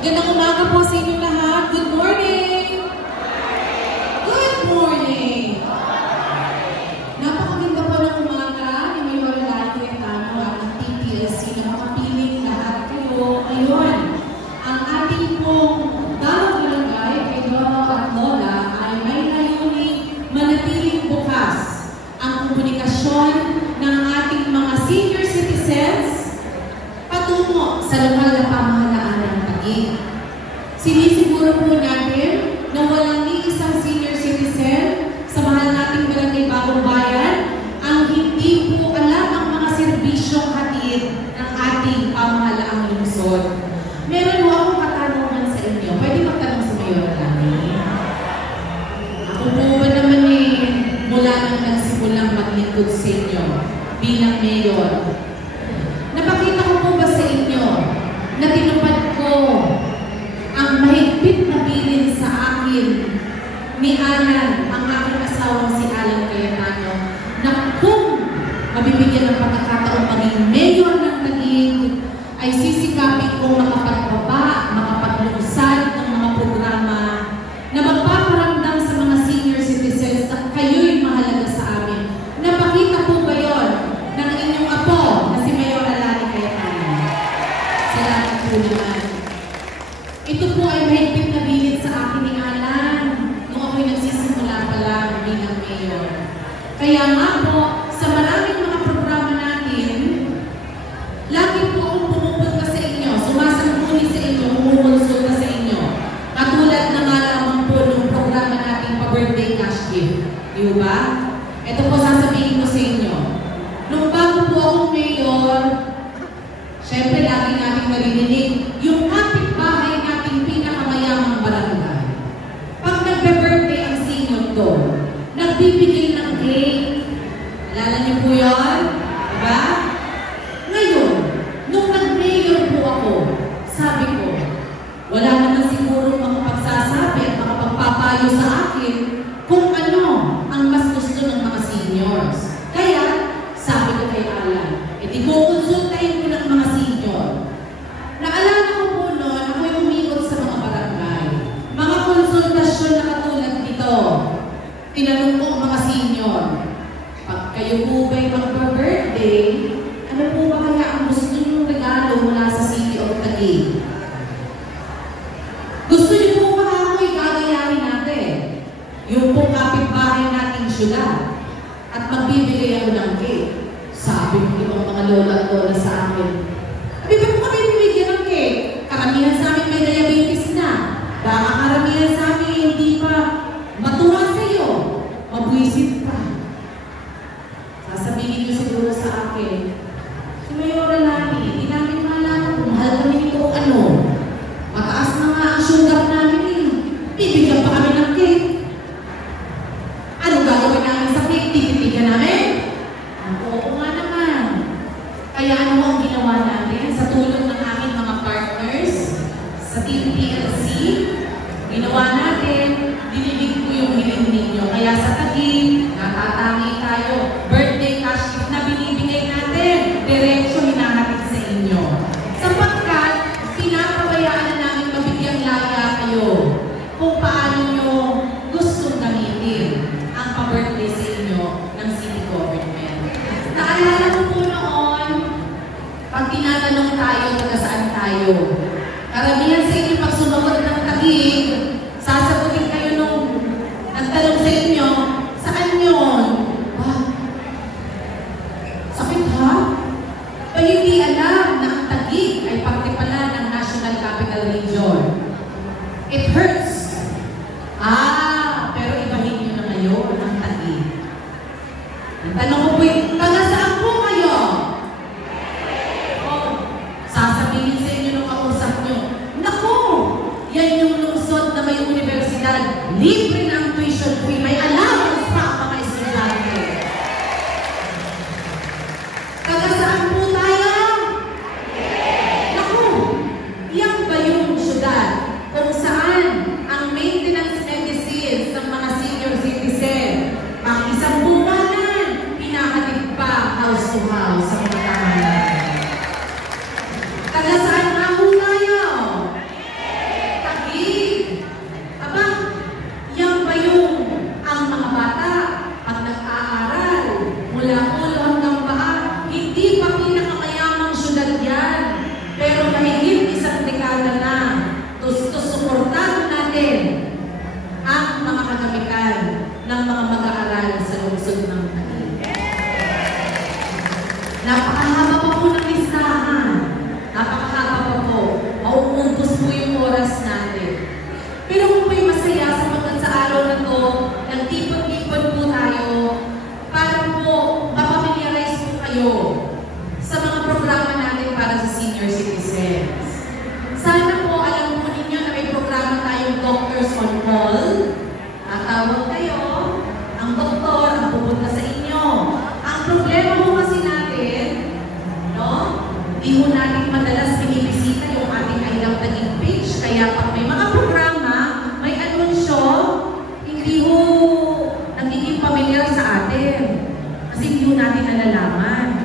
Magandang umaga po sa inyo lahat. Good morning! Good morning! Napakaganda po ng umaga ni Mayor Lani Cayetano at ng TPLC na makapiling lahat kayo ngayon. Ang ating pong dalawang barangay, kay Lola at Lola, ay may layuning manatiling bukas ang komunikasyon ng ating mga senior citizens patungo sa lokal na pamahalaan ng Taguig. Sinisiguro po natin na walang ni isang senior citizen sa mahal nating barangay Bagong Bayan ang hindi po alam ang mga serbisyong hatid ng ating pamahalaang lungsod. Meron mo akong katanungan sa inyo. Pwede magtanong sa Mayor Lani? Ako po ba naman mula nang nagsimulang maglingkod sa inyo bilang mayor? Napakita ko po ba sa inyo na tinupad ko ang mahigpit na bilin sa akin ni Alan, ang aking asawang si Alan Cayetano, na kung mabibigyan ng pagkakataon maging mayor ng Taguig, ay sisikapin kong makapagbaba, makapaglungsad ng mga programa na magpaparamdam sa mga senior citizens na kayo'y mahalaga sa amin. Napakita po ba yon ng inyong apo na si Mayor Lani Cayetano? Salamat po naman. Ito po ay mahigpit na bilin sa akin ni Alan nung ako'y nagsisimula pa lang bilang mayor. Kaya nga po, sa maraming mga programa natin, lagi po akong pumupunta sa inyo, sumasampuni sa inyo, umukonsulta sa inyo. Katulad na nga lamang po nung programa natin pa-birthday cash gift. Di ba? Ito po sasabihin ko sa inyo. Nung bago po akong mayor, syempre lagi natin marinig yung kapitbahay nating pinakamayamang barangay. Pag nagbe-birthday ang senior doon, nagbibigay ng cake. Alala niyo po yun? Diba? Ngayon, nung nag-mayor po ako, sabi ko, wala naman siguro makapagsasabi at makapagpapayo sa akin kung ano ang mas gusto ng mga seniors. Kaya, sabi ko kay Alan, edi kukonsultahin ko ng mga senior. Naalala ko po noon, ako'y umikot sa mga barangay. Mga konsultasyon na katulad nito. Tinanong ko ang mga senior, pag kayo po ba'y magpa-birthday, ano po ba kaya ang gusto niyong regalo mula sa City of Taguig? Gusto niyo po ba ako'y gagayahin natin? Yung pong kapitbahay nating syudad at magbibigay ako ng cake. Sabi ng ibang mga lola at lola sa akin, bigyan mo kami bibigyan ng cake. Karamihan sa amin may diabetes na. Baka karamihan sa amin hindi pa matuwa sa iyo. Mabwisit pa. Sasabihin niyo siguro sa akin, si Mayor Lani, hindi namin malala kung mahal kami nito ano. Mataas na nga ang sugar namin eh. Bibigyan pa kami ng cake. Ano gagawin namin sa cake? Titipigan namin? Oo nga naman. Kaya ano ang ginawa natin sa tulong ng aming mga partners sa TPLC? Ginawa natin, dinibig ko yung hiling ninyo. Kaya sa Taguig, natatangi tayo. Birthday cash gift na binibigay natin. Diretso hinahatid sa inyo. Sapagkat, pinapabayaan na namin mabigyang laya kayo kung paano nyo gustong gamitin ang pa-birthday sa inyo ng city government. Naalala ko po noon, pag tinatanong tayo, taga saan tayo? Karamihan sa inyo, pag sumagot ng Taguig, sasagutin kayo nung nagtanong sa inyo, saan yun? Sakit ha? Pa hindi alam na ang Taguig ay parte pala ng National Capital Region. It hurts. Pero ibahin nyo na ngayon ang Taguig. Ang tanong ko po, taga saan po kayo? Sasabihin sa inyo nung kausap nyo, naku, yan yung lungsod na may Hindi mo natin madalas binibisita yung ating I Love Taguig page. Kaya pag may mga programa, may anunsyo, hindi mo nagiging pamilyar sa atin. Kasi hindi mo natin nalalaman.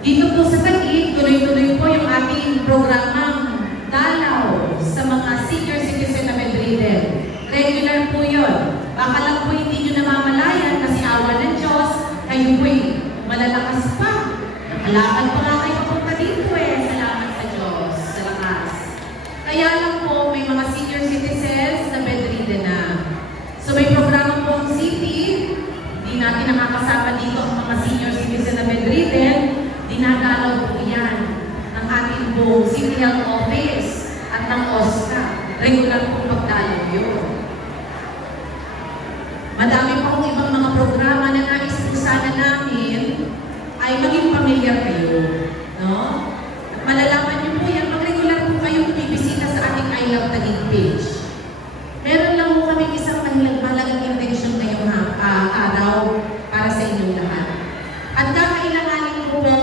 Dito po sa Taguig, tuloy-tuloy po yung ating programang dalaw sa mga senior citizen na bedridden. Regular po yun. Baka lang po hindi nyo namamalayan kasi awa ng Diyos, kayo po'y malalakas pa. Nakalakad pa nga kayo papunta dito Salamat sa Diyos, sa lakas. Kaya lang po, may mga senior citizens na bedridden na. So may programa po ang city, hindi natin nakakasama dito ang mga senior citizen na bedridden, dinadalaw po yan ng ating buong City Health Office at ng OSCA. Regular po pagdalaw yun. Madami pa kong ibang mga programa na nais po sana namin ay maging pamilyar kayo. No? At malalaman niyo po yan, mag-regular po kayong bibisita sa ating I Love Taguig page. Meron lang po kami isang mahalagang intention ngayong araw para sa inyong lahat. At kakailanganin ko po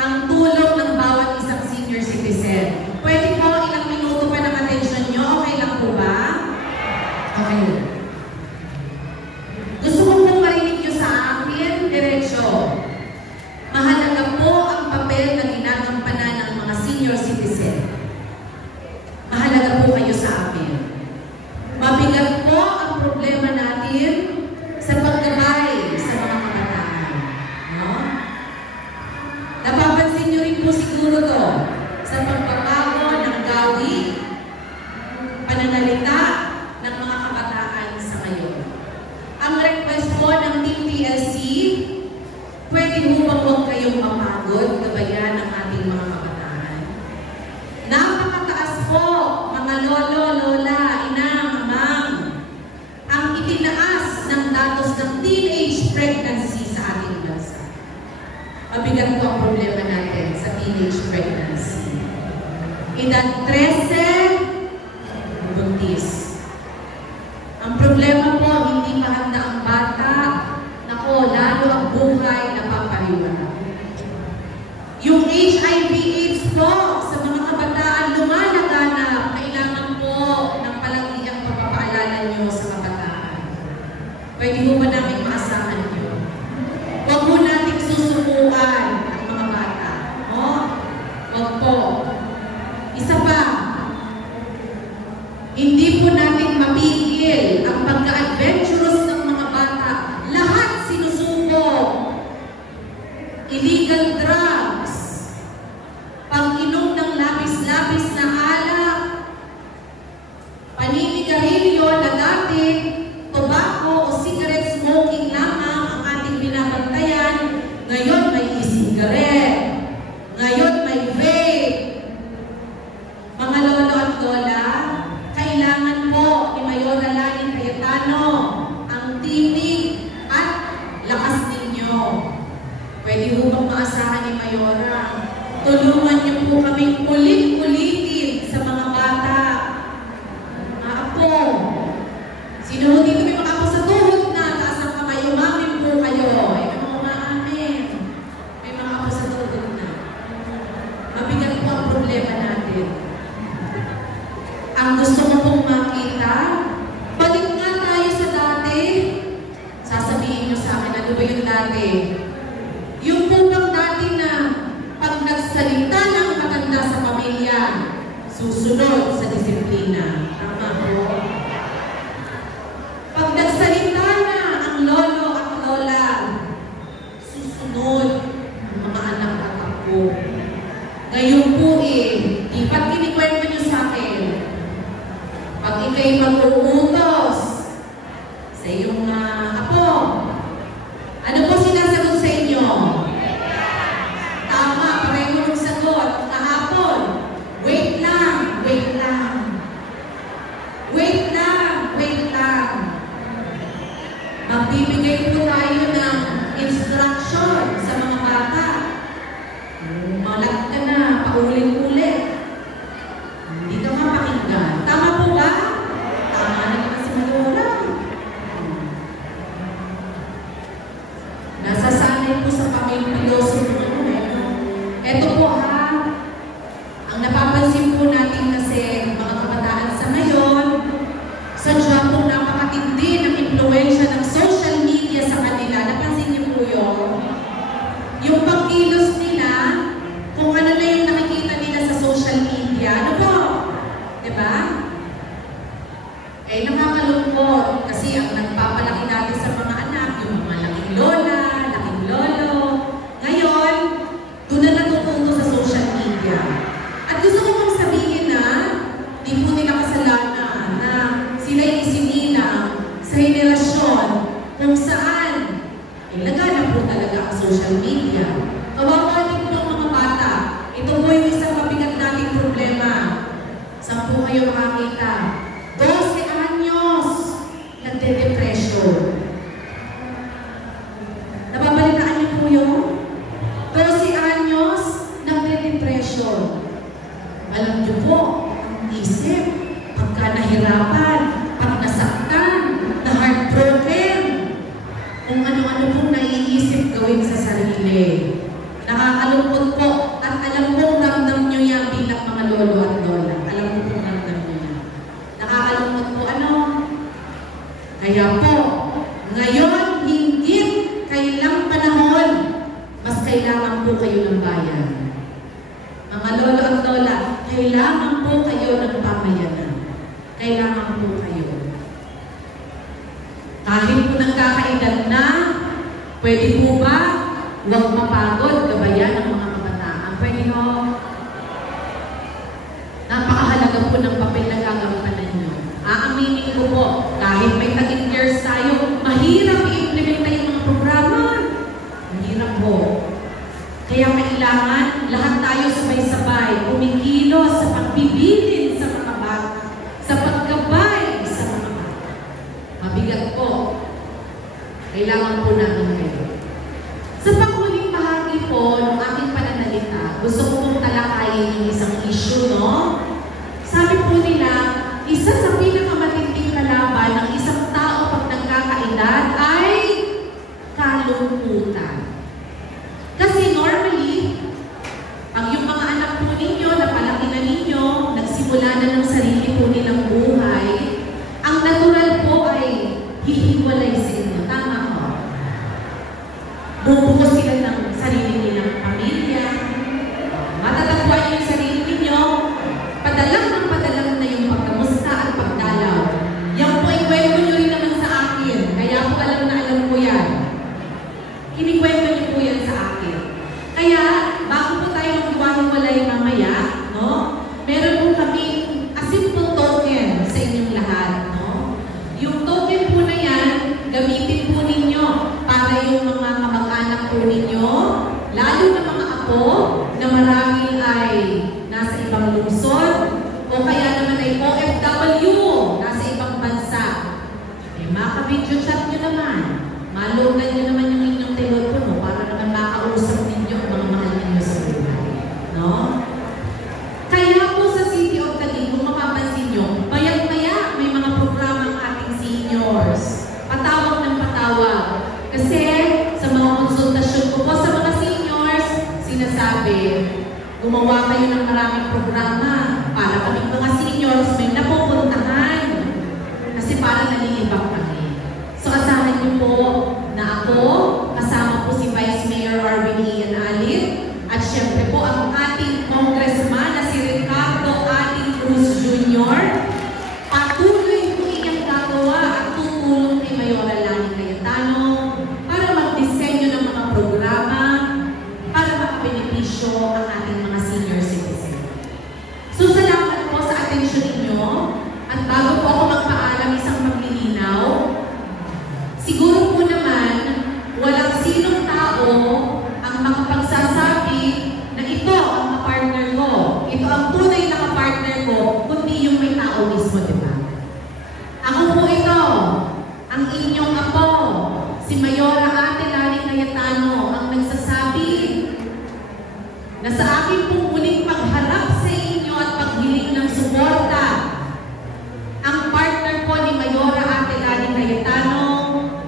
ang tulong ng bawat isang senior citizen. Pwede po ilang minuto pa ng attention nyo? Okay lang po ba? Okay. Gusto ko pong marinig nyo sa akin, diretsyo. Mahalaga po ang papel na ginagampanan ng mga senior citizen. Mahalaga po kayo sa akin. Mabigat po ang problema natin sa paggabay sa mga kabataan. No? Napapansin nyo rin po siguro to sa pagbabago ng gawi, pananalita ng mga kabataan sa ngayon. Ang request po ng TPLC, pwede mo bang huwag kayong mapagod gabayan ng ating mga kabataan? Napakataas po, mga lolo, lola, inang, amang, ang itinaas ng datos ng teenage pregnancy sa ating bansa. Mabigat po ang problema natin sa teenage pregnancy. Edad 13, buntis. Ang problema po, hindi pa handa ang bata, nako, lalo ang buhay na papariwa. Yung HIV/AIDS po sa mga kabataan lumalaganap, kailangan po ng palagiyang pagpapaalala nyo sa kabataan. Pwede mo ba namin maasahan nyo? Huwag mo natin susubukan ang mga bata. Huwag po. Isa pa, hindi po natin mapigil ang pagka-adventurous ng mga bata. Lahat sinusubok. Illegal drugs, pag-inom ng labis-labis na alak, paninigarilyo na dati, tobacco o cigarette smoking lamang ang ating binabantayan. Ngayon may e-cigarette. Ngayon may vape. Mga lolo at lola, kailangan po ni Mayora Lani Cayetano ang tinig at lakas ninyo. Pwede mo bang maasahan ni Mayora? Tulungan niyo po kaming ulit-ulitin sa mga bata. Mga apo, sino mo dito may mga apo sa tuhod na, taas ang kamay, umamin po kayo. May mga umaamin. May mga apo sa tuhod na. Mabigat po ang problema natin. Ang gusto mo pong makita, balik nga tayo sa dati. Sasabihin niyo sa akin, ano ba yung dati? Yung pong dati na pag nagsalita ng maganda sa pamilya, susunod sa disiplina. Tama po? Pag nagsalita na ang lolo at lola, susunod ang mga anak at apo. Ngayon po di ba't kinikwento niyo sa akin? Pag ikay mag-uutos sa iyong apo, ano po sinasagot sa inyo? Tama, pareho ng sagot. Kahapon, wait lang, wait lang. Wait lang, wait lang. Magbibigay po tayo ng instruction sa mga bata. Malak ka na, paulit-ulit. Hindi ka mapakinggan. Tama po ba? Tama na yung makakita. 12 anyos, nagde-depression. Nababalitaan niyo po yun? 12 anyos, nagde-depression. Alam niyo po, ang isip, pagka nahirapan, pag nasaktan, na-heartbroken, kung ano-ano pong naiisip gawin sa sarili. Nakakalungkot po, at alam kong ramdam nyo yan bilang mga lolo at lola. Alam ko pong ramdam nyo yan. Nakakalungkot po ano? Kaya po, ngayon, hinggit kailang panahon, mas kailangan po kayo ng bayan. Mga lolo at lola, kailangan po kayo ng pamayanan. Kailangan po kayo. Kahit po nagkakaedad na, pwede po ba huwag mapagod, gabayan ng mga kabataan? Pwede ho? Napakahalaga po ng papel na gagampanan nyo. Aaminin ko po, kahit may tagit years tayo, mahirap i-implementa yung mga programa. Mahirap po. Kaya kailangan lahat tayo sabay-sabay, kumikilos sa pagbibilin sa mga bata, sa paggabay sa mga bata. Mabigat po. Kailangan po namin kayo. Sa panghuling bahagi po ng aking pananalita, gusto ko pong talakayin yung isang issue, no? Sabi po nila, isa sa pinakamatinding kalaban ng isang tao pag nagkakaedad ay kalungkutan. Kasi normally, pag yung mga anak po ninyo, napalaki na ninyo, nagsimula na ng sarili po nilang buhay, ang natural po ay hihiwalay sa inyo. Tama po. Bubuo sila ng sarili nilang pamilya. Matatagpuan yung sarili ninyo. Padalang na yung pagkamusta at pagdalaw. Yan po ay kwento nyo rin naman sa akin. Kaya po alam na alam ko yan. Kinikwento nyo po yan sa akin. Kaya, bago po tayo maghiwa-hiwalay mamaya, no? Meron po kami a simple token sa inyong lahat, no? Yung token po na yan, gamitin po ninyo para yung mga kamag-anak po ninyo, lalo na mga apo na marami ay nasa ibang lungsod o kaya naman ay OFW, nasa ibang bansa. Eh, maka-video chat nyo naman. Malogan nyo naman yung inyong telepono para naman makausap ninyo ang mga mahal ninyo sa buhay. No? Kaya po sa City of Taguig, kung mapapansin nyo, mayat-maya may mga programang ating seniors. Patawag ng patawag. Kasi sa mga konsultasyon ko po sa mga seniors, sinasabi, gumawa kayo ng maraming programa para kaming mga seniors may napupuntahan. Kasi para nalilibang kami. So asahan niyo po na ako, kasama po si Vice Mayor Arvin Ian Alip, at syempre po ang ating congressman na si Ricardo Ating Cruz Jr. Patuloy po iyang gagawa at tutulong kay Mayora Lani Cayetano para magdisenyo ng mga programa para makabenepisyo ang ating mga senior citizen. So salamat po sa atensyon ninyo at bago po ako magpaalam isang maglilinaw, siguro po naman walang sinong tao ang makapagsasabi na ito ang kapartner ko, ito ang tunay na kapartner ko, kundi yung may tao mismo, di ba? Ako po ito, ang inyong apo, si Mayora Ate Lani Cayetano, ang nagsasabi na sa akin pong muling pagharap sa inyo at paghiling ng suporta, ang partner ko ni Mayora Ate Lani Cayetano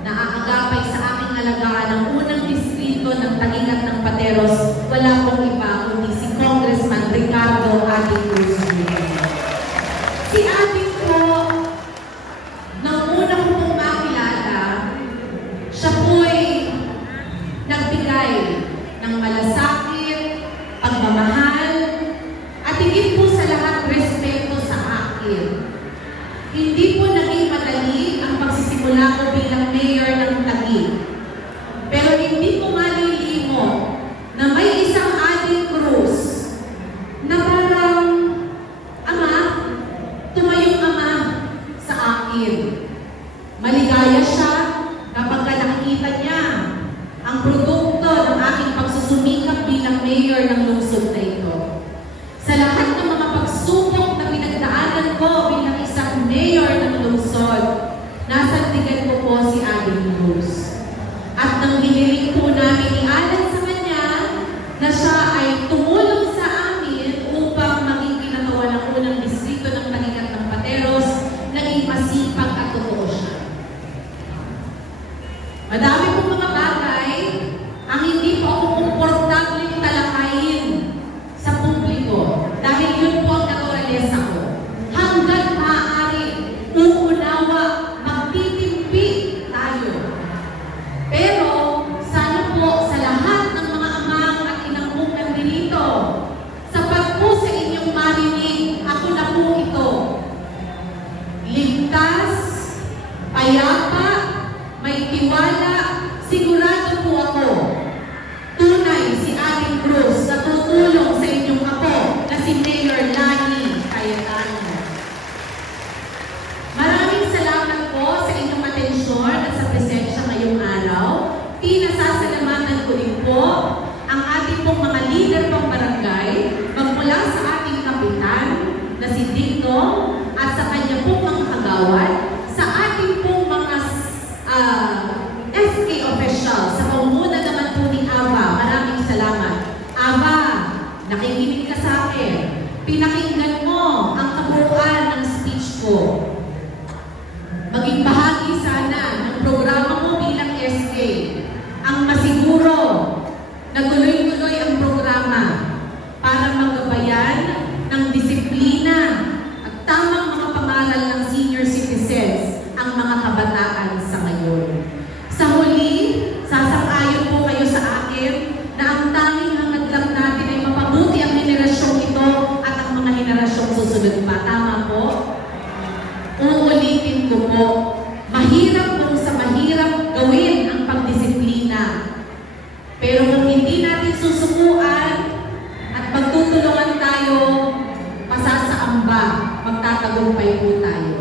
na aagapay sa aking alagaan ng unang distrito ng Taguig at ng Pateros, wala pong iba kundi si Congressman Ricardo Ating Cruz Jr. Si Ating po, nang una ko pong makilala, siya po'y nagbigay ng malasakit, pagmamahal, at higit po sa lahat, respeto sa akin. Hindi po naging madali ang pagsisimula ko bilang mayor ng Taguig. Pero hindi ko malilimot na may isang Ating Cruz na parang makinig. Ako na po ito. Ligtas, payapa, may tiwala, sigurado po ako. Tunay si Aling Cruz na tutulong sa inyong apo na si Mayor Lani Cayetano. Maraming salamat po sa inyong atensyon at sa presensya ngayong araw. Pinasasalamatan ko rin po ang ating pong mga leader pang barangay, magmula sa ating kapitan na si Dingdong at sa kanya pong mga kagawad, sa ating pong mga SK officials, sa pangunguna naman po ni Ava. Maraming salamat. Ava, nakikinig ka sa akin. Pinakinggan mo ang kabuuan ng speech ko. Maging bahagi sana ng programa mo bilang SK. Ang masiguro na tuloy-tuloy ang programa para magabayan ng disiplina at tamang mga pangaral ng senior citizens ang mga kabataan sa ngayon. Sa huli, sasang-ayon po kayo sa akin na ang tanging hangad lang natin ay mapabuti ang henerasyong ito at ang mga henerasyong susunod pa. Tama po? Uulitin ko po, mahirap kung sa mahirap gawin ang pagdisiplina. Pero kung hindi natin susukuan at magtutulungan tayo, pasasaamba, magtatagumpay po tayo.